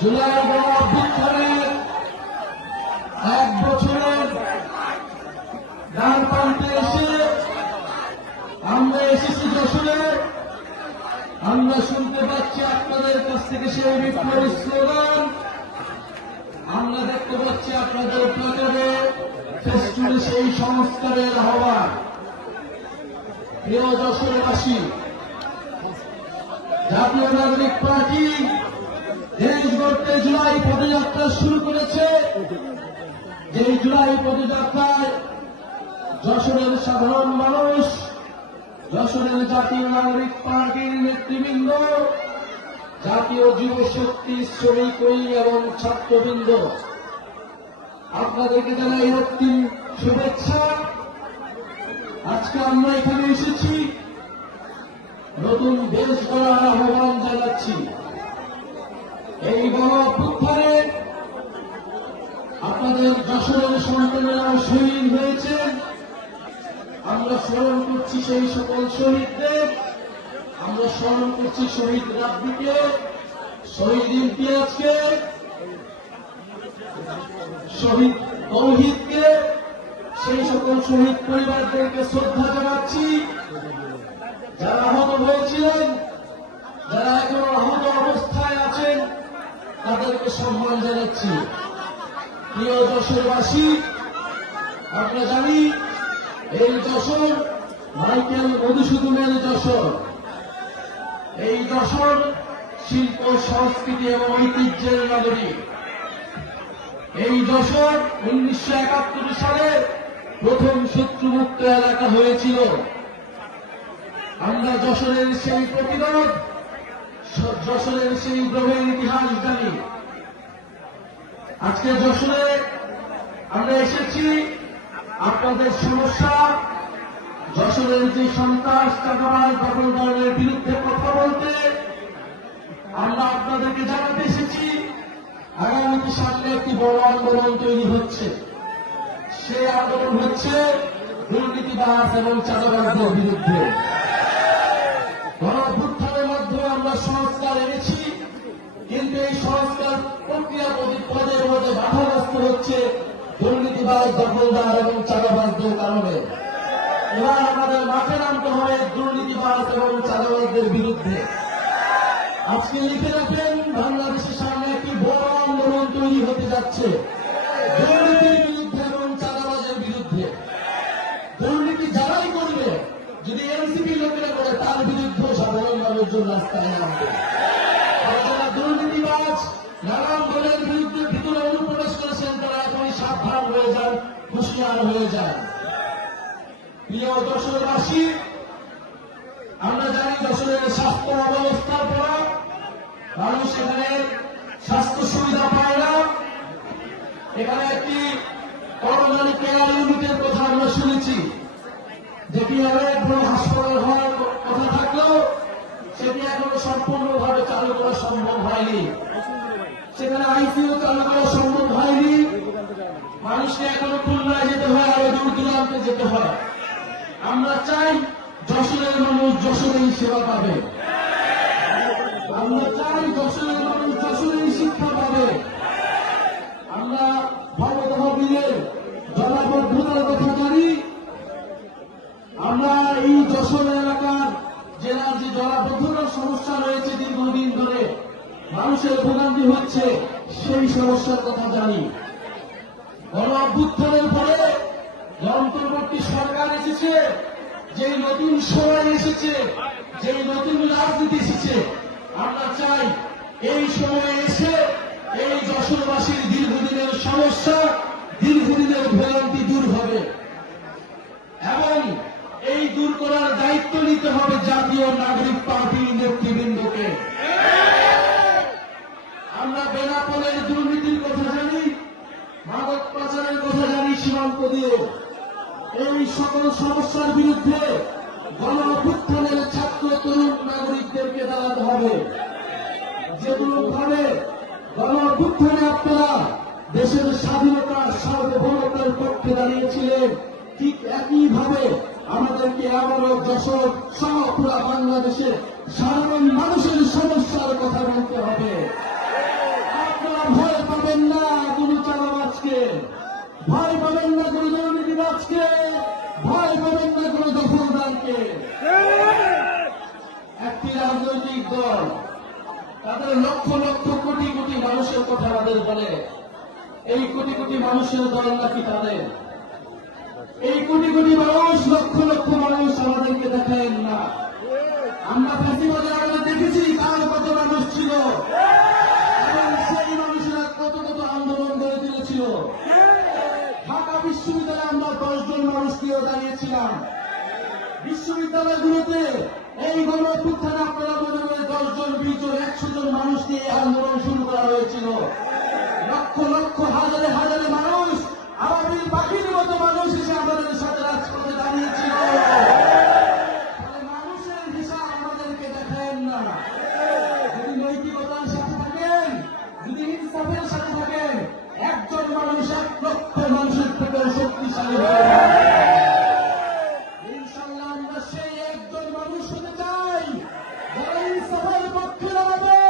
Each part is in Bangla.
জুলাই গণঅভ্যুত্থানের 1 বছরের দ্বার প্রান্তে এসে আমরা এসেছি যশোরে। আমরা শুনতে পাচ্ছি আপনাদের কাছ থেকে সেই বিপ্লবী স্লোগান, আমরা দেখতে পাচ্ছি আপনাদের প্লাকার্ডে ফেস্টুনে সেই সংস্কারের আহ্বান। প্রিয় যশোরবাসী, জাতীয় নাগরিক পার্টি দেশ গড়তে জুলাই পদযাত্রা শুরু করেছে। যেই জুলাই পদযাত্রায় যশোরের সাধারণ মানুষ, যশোরের জাতীয় নাগরিক পার্টির নেতৃবৃন্দ, জাতীয় যুব শক্তি, শ্রমিক এবং ছাত্রবৃন্দ, আপনাদেরকে জানাই অন্তিম শুভেচ্ছা। আজকে আমরা এখানে এসেছি নতুন দেশ গড়ার আহ্বান জানাচ্ছি। এই গণঅভ্যুত্থানে আপনাদের যশোরের সন্তানেরা শহীদ হয়েছেন। আমরা স্মরণ করছি সেই সকল শহীদদের, আমরা স্মরণ করছি শহীদ রাব্বিকে, শহীদ ইমতিয়াজকে, শহীদ তৌহিদকে, সেই সকল শহীদ পরিবারদেরকে শ্রদ্ধা জানাচ্ছি। যারা আহত হয়েছিলেন, যারা এখন আহত অবস্থায় আছেন, তাদেরকে সম্মান জানাচ্ছি। প্রিয় যশোরবাসী, আমরা জানি এই যশোর মাইকেল মধুসূদনের যশোর। এই যশোর শিল্প, সংস্কৃতি এবং ঐতিহ্যের নগরী। এই যশোর 1971 সালে প্রথম শত্রুমুক্ত এলাকা হয়েছিল। আমরা যশোরের সেই প্রতিরোধ, যশোরের সেই গ্রহের ইতিহাস জানি। আজকে যশোরে আমরা এসেছি আপনাদের সমস্যা, যশোরের যে সন্ত্রাস, চাঁদাবাজ, দখলদারের বিরুদ্ধে কথা বলতে। আমরা আপনাদেরকে জানাতে এসেছি আগামীতে সামনে একটি বড় আন্দোলন তৈরি হচ্ছে। সেই আন্দোলন হচ্ছে দুর্নীতিবাজ এবং চাঁদাবাজদের বিরুদ্ধে। গণঅভ্যুত্থানের মাধ্যমে আমরা সংস্কার এনেছি, কিন্তু এই সংস্কার প্রক্রিয়া পদের মধ্যে বাধাগ্রস্ত হচ্ছে দুর্নীতিবাজ, দখলদার এবং চাঁদাবাজদের কারণে। এবার আমাদের মাঠে নামতে হবে দুর্নীতিবাজ এবং চাঁদাবাজদের বিরুদ্ধে। আজকে লিখে রাখেন, বাংলাদেশের সামনে একটি বড় আন্দোলন তৈরি হতে যাচ্ছে দুর্নীতির বিরুদ্ধে এবং চাঁদাবাজের বিরুদ্ধে। দুর্নীতি যারাই করবে, যদি এনসিপি লোকেরা করে, তার বিরুদ্ধে সাধারণ মানুষজন রাস্তায় নামবে। যারা দুর্নীতিবাজ, নানান দলের বিরুদ্ধে ভিতরে অনুপ্রবেশ করেছেন, তারা এখনই সাবধান হয়ে যান, হুঁশিয়ার হয়ে যান। প্রিয় যশোরবাসী, আমরা জানি যশোরের স্বাস্থ্য অব্যবস্থার পর মানুষ এখানে স্বাস্থ্য সুবিধা পায় না। এখানে একটি করোনারি কেয়ার ইউনিটের কথা আমরা শুনেছি, যেটি অনেক বড় হাসপাতাল হওয়ার কথা থাকলেও সেটি এখনো সম্পূর্ণভাবে চালু করা সম্ভব হয়নি। সেখানে আইসিইউ চালু করা সম্ভব হয়নি। মানুষকে এখনো খুলনায় যেতে হয়, আরো দূর দূরান্তে যেতে হয়। আমরা চাই যশোরের মানুষ যশোরেই সেবা পাবে। আমরা চাই যশোরের মানুষ যশোরেই শিক্ষা পাবে। আমরা ভবতহবিলের জলাবদ্ধতার কথা জানি। আমরা এই যশোর এলাকার জেলার যে জলাবদ্ধতার সমস্যা রয়েছে দীর্ঘদিন ধরে মানুষের ভোগান্তি হচ্ছে, সেই সমস্যার কথা জানি। গণঅভ্যুত্থানের পরে অন্তর্বর্তী সরকার এসেছে, যেই নতুন সময় এসেছে, যেই নতুন রাজনীতি এসেছে, আমরা চাই এই সময়ে এসে এই যশোরবাসীর দীর্ঘদিনের সমস্যা, দীর্ঘদিনের ভোগান্তি দূর হবে এবং এই দূর করার দায়িত্ব নিতে হবে জাতীয় নাগরিক পার্টির নেতৃবৃন্দকে। আমরা বেনাপোলের দুর্নীতির কথা জানি, মাদক পাচারের কথা জানি, সীমান্ত দিয়ে। এই সকল সমস্যার বিরুদ্ধে গণঅভ্যুত্থানের ছাত্র, তরুণ নাগরিকদেরকে দাঁড়াতে হবে। যেভাবে গণঅভ্যুত্থানে আপনারা দেশের স্বাধীনতা, সার্বভৌমতার পক্ষে দাঁড়িয়েছিলেন, ঠিক একইভাবে আমাদেরকে আবারও যশোর সহ পুরা বাংলাদেশের সাধারণ মানুষের সমস্যার কথা বলতে হবে। ভয় পাবেন না কোনো দুর্নীতিবাজকে, ভয় পাবেন না কোনো দখলদারকে। একটি রাজনৈতিক দল তাদের লক্ষ লক্ষ কোটি কোটি মানুষের কথা আমাদের বলে, এই কোটি কোটি মানুষের দল নাকি তাদের? এই কোটি কোটি মানুষ, লক্ষ লক্ষ মানুষ আমাদেরকে দেখায় না। আমরা ফাঁসিবাদে আমরা দেখেছি কার কত মানুষ ছিল এবং সেই মানুষেরা কত কত আন্দোলন গড়ে তুলেছিল। ঢাকা বিশ্ববিদ্যালয়ে আমরা 10 জন মানুষ নিয়েও দাঁড়িয়েছিলাম। বিশ্ববিদ্যালয়গুলোতে এই গণঅভ্যুত্থানে আপনারা মনে করে 10 জন, 20 জন, 100 জন মানুষ নিয়ে আন্দোলন শুরু করা হয়েছিল। লক্ষ লক্ষ হাজারে হাজারে মানুষ, আমাদের বাকির মতো মানুষ এসে আমাদের সাথে রাজপথে দাঁড়িয়েছিল। মানুষের হিসাব আমাদেরকে দেখেন না। যদি নৈতিকতার সাথে থাকেন, যদি ইনসাফের সাথে থাকেন, একজন মানুষ 1 লক্ষ মানুষের থেকে শক্তিশালী হয়ে যায়। ইনশাআল্লাহ আমরা সেই একজন মানুষ হতে চাই যারা ইনসাফের পক্ষে দাঁড়াবে,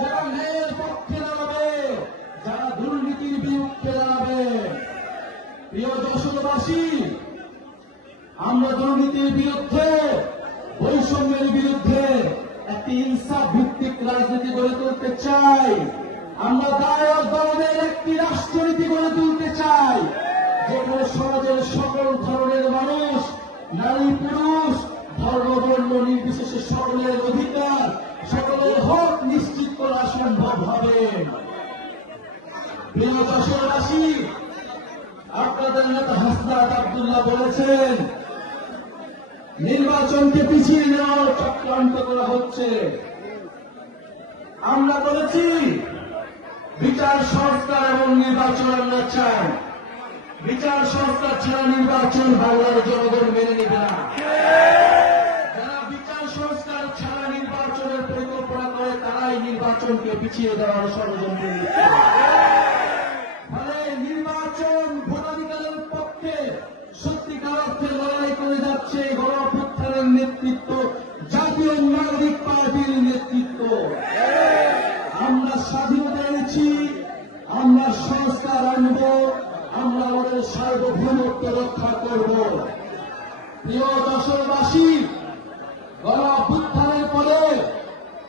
যারা ন্যায়ের পক্ষে দাঁড়াবে, যারা দুর্নীতির বিরুদ্ধে দাঁড়াবে। প্রিয় যশোরবাসী, আমরা দুর্নীতির বিরুদ্ধে, বৈষম্যের বিরুদ্ধে একটি ইনসাফ ভিত্তিক রাজনীতি গড়ে তুলতে চাই। আমরা দায়ক দলের একটি রাষ্ট্রনীতি গড়ে তুলতে চাই, যেখানে সমাজের সকল ধরনের মানুষ, নারী পুরুষ, ধর্ম বর্ণ নির্বিশেষে সকলের অধিকার, সকলের হক নিশ্চিত করা সম্ভব হবে। প্রিয় যশোরবাসী, আপনাদের নেতা হাসনাত আব্দুল্লাহ বলেছেন নির্বাচনকে পিছিয়ে নেওয়ার চক্রান্ত করা হচ্ছে। আমরা বলেছি বিচার সংস্কার এবং নির্বাচন আমরা চাই। বিচার সংস্কার ছাড়া নির্বাচন বাংলার জনগণ মেনে নেবে না। যারা বিচার সংস্কার ছাড়া নির্বাচনের পরিকল্পনা করে তারাই নির্বাচনকে পিছিয়ে দেওয়ার ষড়যন্ত্র নিচ্ছে। ফলে নির্বাচন ভোটাধিকারের পক্ষে সত্যিকার অর্থে লড়াই করে যাচ্ছে গণঅভ্যুত্থানের নেতৃত্ব, জাতীয় নাগরিক পার্টির নেতৃত্ব। আমরা স্বাধীনতা এনেছি, আমরা সংস্কার আনব, আমরা আমাদের সার্বভৌমত্ব রক্ষা করব। প্রিয় যশোরবাসী, গণঅভ্যুত্থানের পরে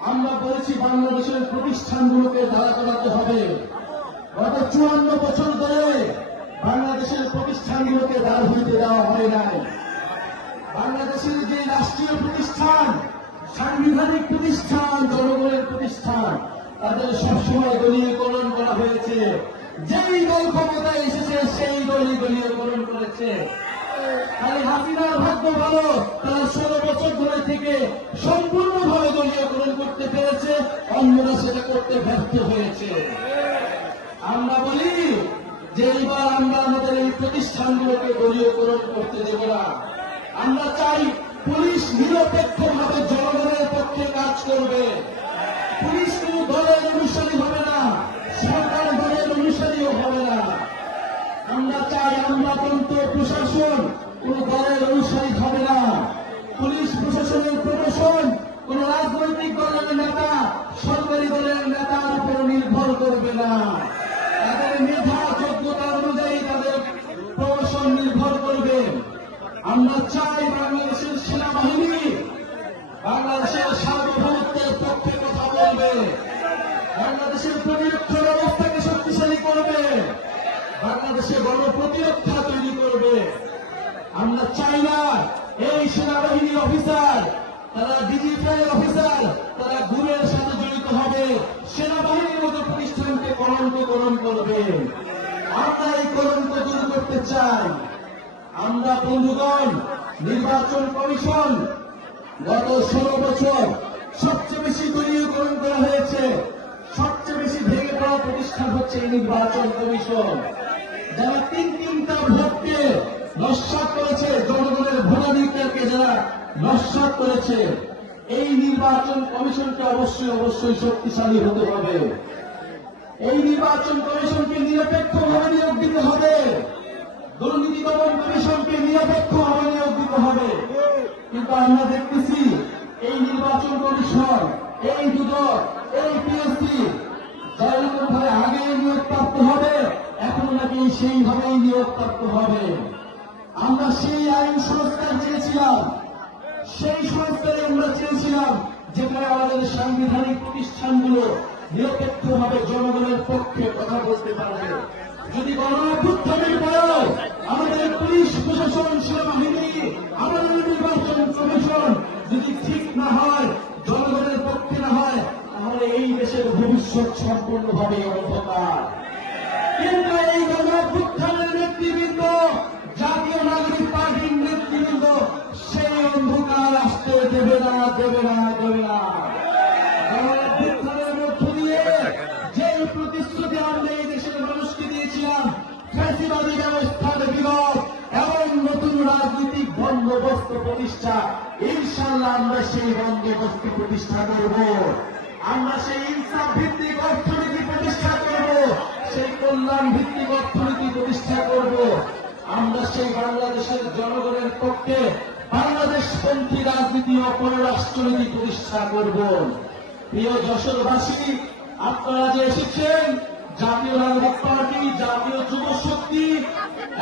আমরা বলেছি বাংলাদেশের প্রতিষ্ঠানগুলোকে দাঁড়া করাতে হবে। গত 54 বছর ধরে বাংলাদেশের প্রতিষ্ঠানগুলোকে দাঁড় হইতে দেওয়া হয় নাই। বাংলাদেশের যে রাষ্ট্রীয় প্রতিষ্ঠান, সাংবিধানিক প্রতিষ্ঠান, জনগণের প্রতিষ্ঠান, তাদের সবসময় দলীয়করণ করা হয়েছে। যেই দল ক্ষমতায় এসেছে সেই দলই দলীয়করণ করেছে। খালি হাসিনার ভাগ্য ভালো, তারা 16 বছর ধরে থেকে সম্পূর্ণভাবে দলীয়করণ করতে পেরেছে, অন্যরা সেটা করতে ব্যর্থ হয়েছে। আমরা বলি যে এবার আমরা আমাদের এই প্রতিষ্ঠানগুলোকে দলীয়করণ করতে দেব না। আমরা চাই পুলিশ নিরপেক্ষভাবে জনগণের পক্ষে কাজ করবে। পুলিশ কোন দলের অনুসারী হবে না, সরকার দলের অনুসারীও হবে না। আমরা চাই আমলাতন্ত্র প্রশাসন কোন দলের অনুসারী হবে না। পুলিশ প্রশাসনের প্রশাসন কোন রাজনৈতিক দলের নেতা, সরকারি দলের নেতার উপর নির্ভর করবে না। তাদের মেধা যোগ্যতা অনুযায়ী তাদের প্রশাসন নির্ভর করবে। আমরা চাই বাংলাদেশের সেনাবাহিনী বাংলাদেশের সার্বভৌমত্বের পক্ষে কথা বলবে, বাংলাদেশের প্রতিরক্ষা ব্যবস্থাকে শক্তিশালী করবে, বাংলাদেশে গণপ্রতিরক্ষা তৈরি করবে। আমরা চাই না এই সেনাবাহিনী অফিসার, তারা ডিজিটাল অফিসার, তারা গুমের সাথে জড়িত হবে, সেনাবাহিনীর মতো প্রতিষ্ঠানকে কলঙ্ককরণ করবে। আমরা এই কলঙ্ক দূর করতে চাই। আমরা বন্ধুগণ, নির্বাচন কমিশন গত 16 বছর সবচেয়ে বেশি দলীয়করণ করা হয়েছে, সবচেয়ে বেশি ভেঙে পড়া প্রতিষ্ঠান হচ্ছে এই নির্বাচন কমিশন। যারা তিনটা ভোটকে নস্যাৎ করেছে, জনগণের ভোটাধিকারকে যারা নস্যাৎ করেছে, এই নির্বাচন কমিশনকে অবশ্যই শক্তিশালী হতে হবে। এই নির্বাচন কমিশনকে নিরপেক্ষভাবে নিয়োগ দিতে হবে, দুর্নীতি দমন কমিশনকে নিরপেক্ষভাবে নিয়োগ দিতে হবে। কিন্তু আমরা দেখতেছি এই নির্বাচন কমিশন, এই দুদক, এই পিএসসি যেরকম ভাবে আগে নিয়োগ প্রাপ্ত হবে এখন নাকি সেইভাবেই নিয়োগপ্রাপ্ত হবে। আমরা সেই আইন সংস্কার চেয়েছিলাম, সেই সংস্কারে আমরা চেয়েছিলাম যেখানে আমাদের সাংবিধানিক প্রতিষ্ঠানগুলো নিরপেক্ষভাবে জনগণের পক্ষে কথা বলতে পারবে। যদি গণঅভ্যুত্থানের পর আমাদের পুলিশ প্রশাসন, সেনাবাহিনী, আমাদের নির্বাচন কমিশন যদি ঠিক না হয়, জনগণের পক্ষে না হয়, তাহলে এই দেশের ভবিষ্যৎ সম্পূর্ণভাবে অন্ধকার। কিন্তু এই গণঅভ্যুত্থানের নেতৃবৃন্দ, জাতীয় নাগরিক পার্টির নেতৃবৃন্দ সেই অন্ধকার আসতে দেবে না, দেবে না, দেবে না। গণঅভ্যুত্থানের মধ্য দিয়ে যে প্রতিশ্রুতি আমরা এই দেশের মানুষকে দিয়েছিলাম, ফ্যাসিবাদী ব্যবস্থার বিরোধ এবং নতুন রাজনৈতিক বন্দোবস্ত প্রতিষ্ঠা, ইনশাআল্লাহ আমরা সেই বন্দোবস্ত প্রতিষ্ঠা করব। আমরা সেই ইনসাফ ভিত্তিক অর্থনীতি প্রতিষ্ঠা করব, সেই কল্যাণ ভিত্তিক অর্থনীতি প্রতিষ্ঠা করব। আমরা সেই বাংলাদেশের জনগণের পক্ষে বাংলাদেশপন্থী রাজনীতি ও পররাষ্ট্রনীতি প্রতিষ্ঠা করব। প্রিয় যশোরবাসী, আপনারা যে এসেছেন, জাতীয় নাগরিক পার্টি, জাতীয় যুব শক্তি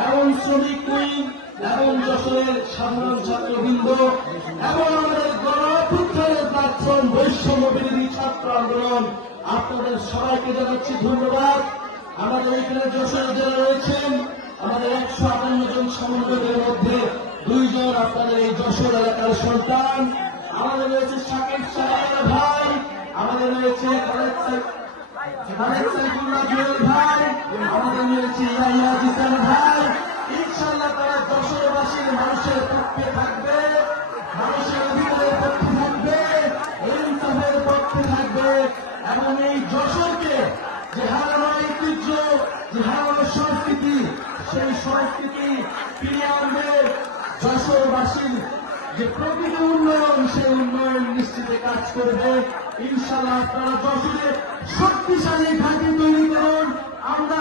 এবং শ্রমিক উইং এবং যশোরের সাধারণ ছাত্রবৃন্দ এবং আমাদের গণঅভ্যুত্থানের প্ল্যাটফর্ম বৈষম্য বিরোধী ছাত্র আন্দোলন, আপনাদের সবাইকে জানাচ্ছি ধন্যবাদ। আমাদের এখানে যশোর যারা রয়েছেন, আমাদের 158 জন সমন্বয়কের মধ্যে 2 জন আপনাদের এই যশোর এলাকার সন্তান। আমাদের রয়েছে শাকিব সাহেবের ভাই, আমাদের রয়েছে সাইফুল্লাহ জুয়েল ভাই, আমাদের রয়েছে ইয়াহিয়া জিসান ভাই। ইনশাআল্লাহ তারা যশোরবাসীর মানুষের পক্ষে থাকবে, মানুষের অধিকারের পক্ষে থাকবে, ইনসাফের পক্ষে থাকবে এবং এই যশোরকে যে হারানো ঐতিহ্য, যে হারানো সংস্কৃতি, সেই সংস্কৃতি ফিরিয়ে আনবে। যশোরবাসীর যে প্রকৃত উন্নয়ন, সেই উন্নয়ন নিশ্চিতে কাজ করবে। ইনশাআল্লাহ আপনারা যশোরে শক্তিশালী ঘাঁটি তৈরি করুন। আমরা